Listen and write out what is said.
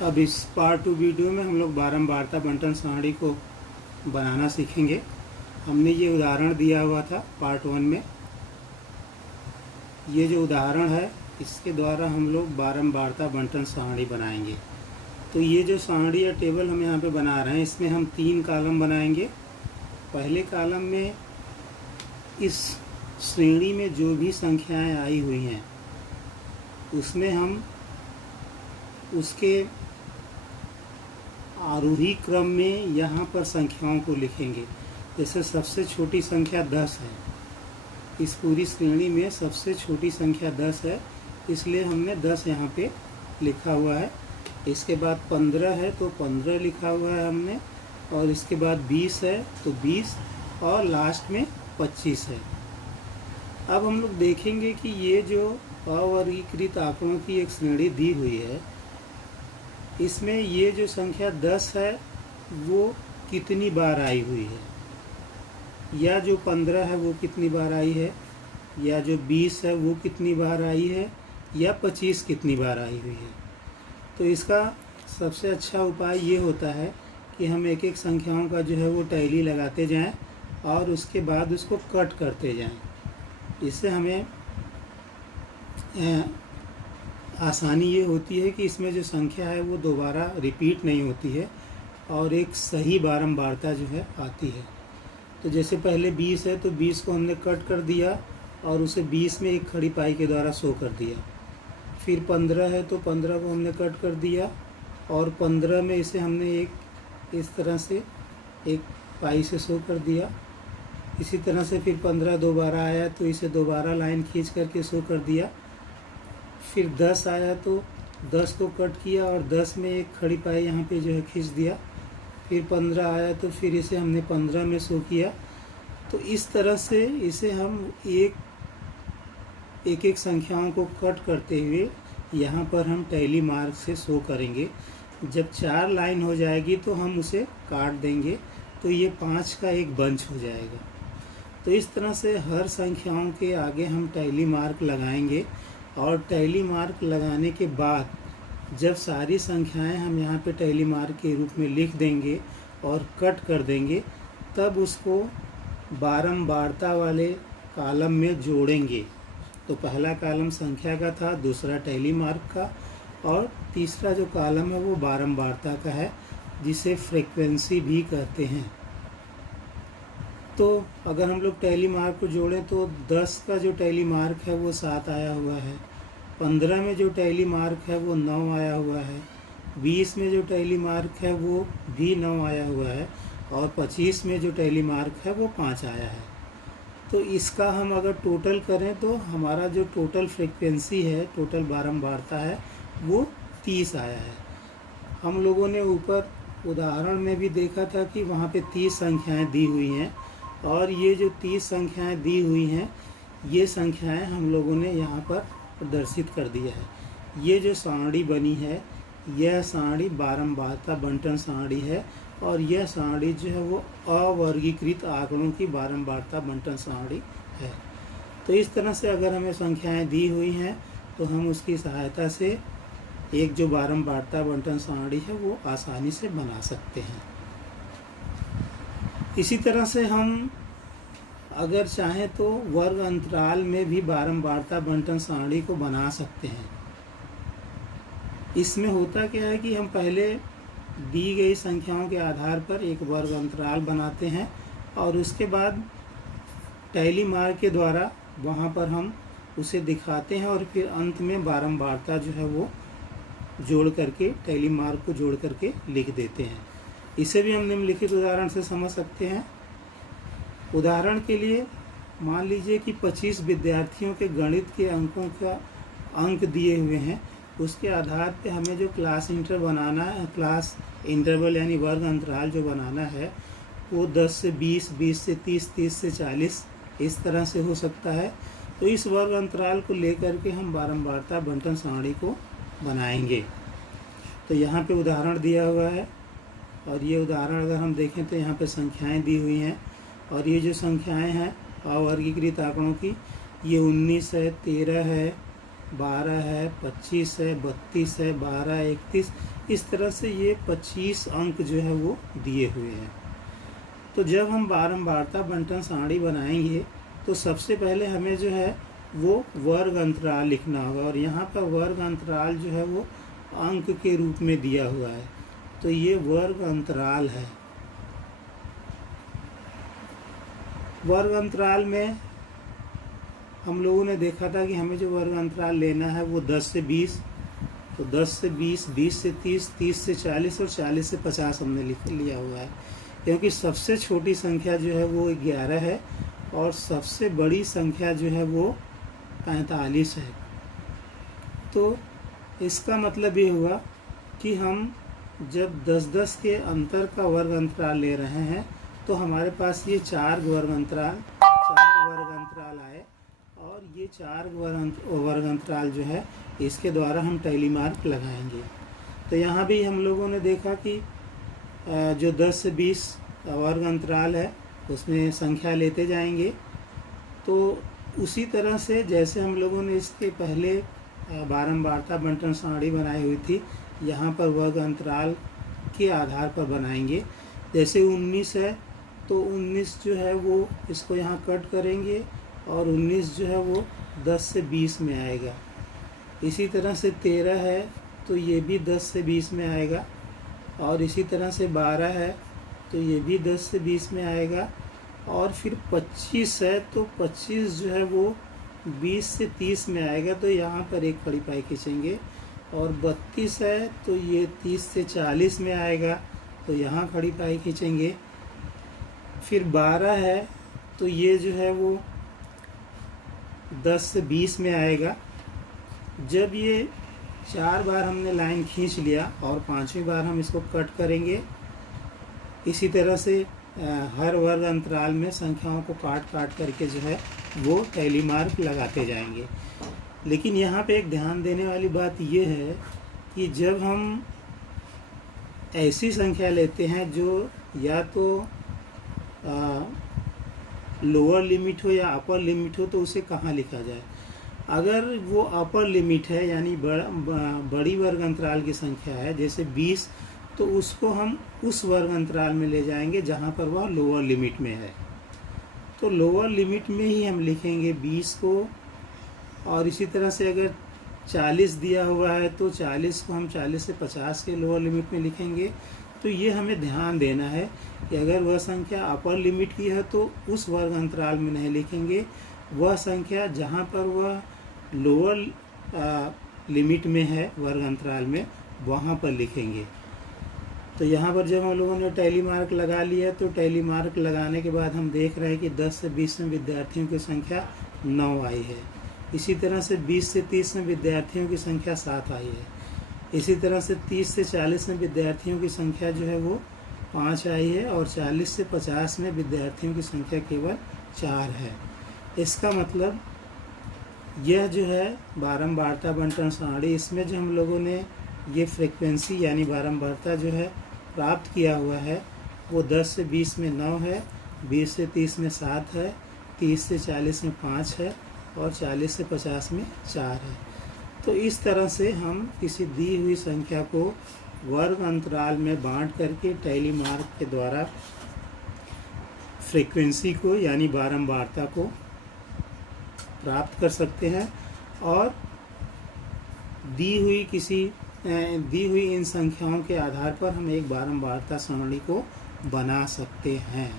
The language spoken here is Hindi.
अब इस पार्ट 2 वीडियो में हम लोग बारंबारता बंटन सारणी को बनाना सीखेंगे। हमने ये उदाहरण दिया हुआ था पार्ट 1 में। ये जो उदाहरण है इसके द्वारा हम लोग बारंबारता बंटन सारणी बनाएंगे। तो ये जो सारणी या टेबल हम यहाँ पे बना रहे हैं, इसमें हम 3 कॉलम बनाएंगे। पहले कॉलम में इस श्रेणी में जो भी संख्याएं आई हुई हैं उसमें हम उसके आरोही क्रम में यहाँ पर संख्याओं को लिखेंगे। जैसे सबसे छोटी संख्या 10 है, इस पूरी श्रेणी में सबसे छोटी संख्या 10 है, इसलिए हमने 10 यहाँ पे लिखा हुआ है। इसके बाद 15 है तो 15 लिखा हुआ है हमने, और इसके बाद 20 है तो 20, और लास्ट में 25 है। अब हम लोग देखेंगे कि ये जो अवर्गीकृत आंकड़ों की एक श्रेणी दी हुई है, इसमें ये जो संख्या 10 है वो कितनी बार आई हुई है, या जो 15 है वो कितनी बार आई है, या जो 20 है वो कितनी बार आई है, या 25 कितनी बार आई हुई है। तो इसका सबसे अच्छा उपाय ये होता है कि हम एक एक संख्याओं का जो है वो टैली लगाते जाएं और उसके बाद उसको कट करते जाएं। इससे हमें आसानी ये होती है कि इसमें जो संख्या है वो दोबारा रिपीट नहीं होती है और एक सही बारंबारता जो है आती है। तो जैसे पहले 20 है तो 20 को हमने कट कर दिया और उसे 20 में एक खड़ी पाई के द्वारा शो कर दिया। फिर 15 है तो 15 को हमने कट कर दिया और 15 में इसे हमने एक इस तरह से एक पाई से शो कर दिया। इसी तरह से फिर 15 दोबारा आया तो इसे दोबारा लाइन खींच करके शो कर दिया। फिर 10 आया तो 10 को कट किया और 10 में एक खड़ी पाई यहाँ पे जो है खींच दिया। फिर 15 आया तो फिर इसे हमने 15 में शो किया। तो इस तरह से इसे हम एक एक संख्याओं को कट करते हुए यहाँ पर हम टैली मार्क से शो करेंगे। जब 4 लाइन हो जाएगी तो हम उसे काट देंगे, तो ये 5 का एक बंच हो जाएगा। तो इस तरह से हर संख्याओं के आगे हम टैली मार्क लगाएंगे, और टैली मार्क लगाने के बाद जब सारी संख्याएं हम यहाँ पे टैली मार्क के रूप में लिख देंगे और कट कर देंगे, तब उसको बारंबारता वाले कॉलम में जोड़ेंगे। तो पहला कॉलम संख्या का था, दूसरा टैली मार्क का, और तीसरा जो कॉलम है वो बारंबारता का है, जिसे फ्रीक्वेंसी भी कहते हैं। तो अगर हम लोग टैली मार्क को जोड़ें तो 10 का जो टैली मार्क है वो 7 आया हुआ है, 15 में जो टैली मार्क है वो 9 आया हुआ है, 20 में जो टैली मार्क है वो भी 9 आया हुआ है, और 25 में जो टैली मार्क है वो 5 आया है। तो इसका हम अगर टोटल करें तो हमारा जो टोटल फ्रीक्वेंसी है, टोटल बारंबारता है, वो 30 आया है। हम लोगों ने ऊपर उदाहरण में भी देखा था कि वहाँ पे 30 संख्याएं दी हुई हैं, और ये जो 30 संख्याएं दी हुई हैं, ये संख्याएं हम लोगों ने यहाँ पर प्रदर्शित कर दिया है। ये जो सारणी बनी है, यह सारणी बारंबारता बंटन सारणी है, और यह सारणी जो है वो अवर्गीकृत आंकड़ों की बारंबारता बंटन सारणी है। तो इस तरह से अगर हमें संख्याएं दी हुई हैं तो हम उसकी सहायता से एक जो बारंबारता बंटन सारणी है वो आसानी से बना सकते हैं। इसी तरह से हम अगर चाहें तो वर्ग अंतराल में भी बारंबारता बंटन सारणी को बना सकते हैं। इसमें होता क्या है कि हम पहले दी गई संख्याओं के आधार पर एक वर्ग अंतराल बनाते हैं, और उसके बाद टैली मार्क के द्वारा वहाँ पर हम उसे दिखाते हैं, और फिर अंत में बारंबारता जो है वो जोड़ करके टैली मार्क को जोड़ करके लिख देते हैं। इसे भी हम निम्नलिखित उदाहरण से समझ सकते हैं। उदाहरण के लिए मान लीजिए कि 25 विद्यार्थियों के गणित के अंकों का अंक दिए हुए हैं। उसके आधार पे हमें जो क्लास इंटरवल यानी वर्ग अंतराल जो बनाना है वो 10 से 20, 20 से 30, 30 से 40 इस तरह से हो सकता है। तो इस वर्ग अंतराल को लेकर के हम बारंबारता बंटन सारणी को बनाएंगे। तो यहाँ पे उदाहरण दिया हुआ है, और ये उदाहरण अगर हम देखें तो यहाँ पे संख्याएं दी हुई हैं, और ये जो संख्याएं हैं अवर्गीकृत आंकड़ों की, ये 19 है, 13 है, 12 है, 25 है, 32 है, 12, 31, इस तरह से ये 25 अंक जो है वो दिए हुए हैं। तो जब हम बारंबारता बंटन सारणी बनाएंगे तो सबसे पहले हमें जो है वो वर्ग अंतराल लिखना होगा, और यहाँ पर वर्ग अंतराल जो है वो अंक के रूप में दिया हुआ है। तो ये वर्ग अंतराल है। वर्ग अंतराल में हम लोगों ने देखा था कि हमें जो वर्ग अंतराल लेना है वो 10 से 20, तो 10 से 20, 20 से 30, 30 से 40 और 40 से 50 हमने लिया हुआ है, क्योंकि सबसे छोटी संख्या जो है वो 11 है और सबसे बड़ी संख्या जो है वो 45 है। तो इसका मतलब ये हुआ कि हम जब 10-10 के अंतर का वर्ग अंतराल ले रहे हैं तो हमारे पास ये 4 वर्ग अंतराल आए, और ये 4 वर्ग अंतराल जो है इसके द्वारा हम टैली मार्क लगाएंगे। तो यहाँ भी हम लोगों ने देखा कि जो 10 से 20 वर्ग अंतराल है उसमें संख्या लेते जाएंगे। तो उसी तरह से जैसे हम लोगों ने इसके पहले बारंबारता बंटन सारणी बनाई हुई थी, यहाँ पर वर्ग अंतराल के आधार पर बनाएंगे। जैसे 19 है तो 19 जो है वो इसको यहाँ कट करेंगे और 19 जो है वो 10 से 20 में आएगा। इसी तरह से 13 है तो ये भी 10 से 20 में आएगा, और इसी तरह से 12 है तो ये भी 10 से 20 में आएगा, और फिर 25 है तो 25 जो है वो 20 से 30 में आएगा, तो यहाँ पर एक खड़ी पाई खींचेंगे। और 32 है तो ये 30 से 40 में आएगा, तो यहाँ खड़ी पाई खींचेंगे। फिर 12 है तो ये जो है वो 10 से 20 में आएगा। जब ये 4 बार हमने लाइन खींच लिया और 5वीं बार हम इसको कट करेंगे, इसी तरह से हर वर्ग अंतराल में संख्याओं को काट करके जो है वो टैली मार्क लगाते जाएंगे। लेकिन यहाँ पे एक ध्यान देने वाली बात ये है कि जब हम ऐसी संख्या लेते हैं जो या तो लोअर लिमिट हो या अपर लिमिट हो, तो उसे कहाँ लिखा जाए। अगर वो अपर लिमिट है यानी बड़ी वर्ग अंतराल की संख्या है जैसे 20, तो उसको हम उस वर्ग अंतराल में ले जाएंगे जहाँ पर वह लोअर लिमिट में है। तो लोअर लिमिट में ही हम लिखेंगे 20 को। और इसी तरह से अगर 40 दिया हुआ है तो 40 को हम 40 से 50 के लोअर लिमिट में लिखेंगे। तो ये हमें ध्यान देना है कि अगर वह संख्या अपर लिमिट की है तो उस वर्ग अंतराल में नहीं लिखेंगे, वह संख्या जहाँ पर वह लोअर लिमिट में है वर्ग अंतराल में वहाँ पर लिखेंगे। तो यहाँ पर जब हम लोगों ने टैली मार्क लगा लिया, तो टैली मार्क लगाने के बाद हम देख रहे हैं कि 10 से 20 में विद्यार्थियों की संख्या 9 आई है। इसी तरह से 20 से 30 में विद्यार्थियों की संख्या 7 आई है। इसी तरह से 30 से 40 में विद्यार्थियों की संख्या जो है वो 5 आई है, और 40 से 50 में विद्यार्थियों की संख्या केवल 4 है। इसका मतलब यह जो है बारंबारता बंटन सारणी, इसमें जो हम लोगों ने ये फ्रीक्वेंसी यानी बारंबारता जो है प्राप्त किया हुआ है वो 10 से 20 में 9 है, 20 से 30 में 7 है, 30 से 40 में 5 है, और 40 से 50 में 4 है। तो इस तरह से हम किसी दी हुई संख्या को वर्ग अंतराल में बांट करके टैली मार्क के द्वारा फ्रीक्वेंसी को यानी बारंबारता को प्राप्त कर सकते हैं, और दी हुई इन संख्याओं के आधार पर हम एक बारंबारता सारणी को बना सकते हैं।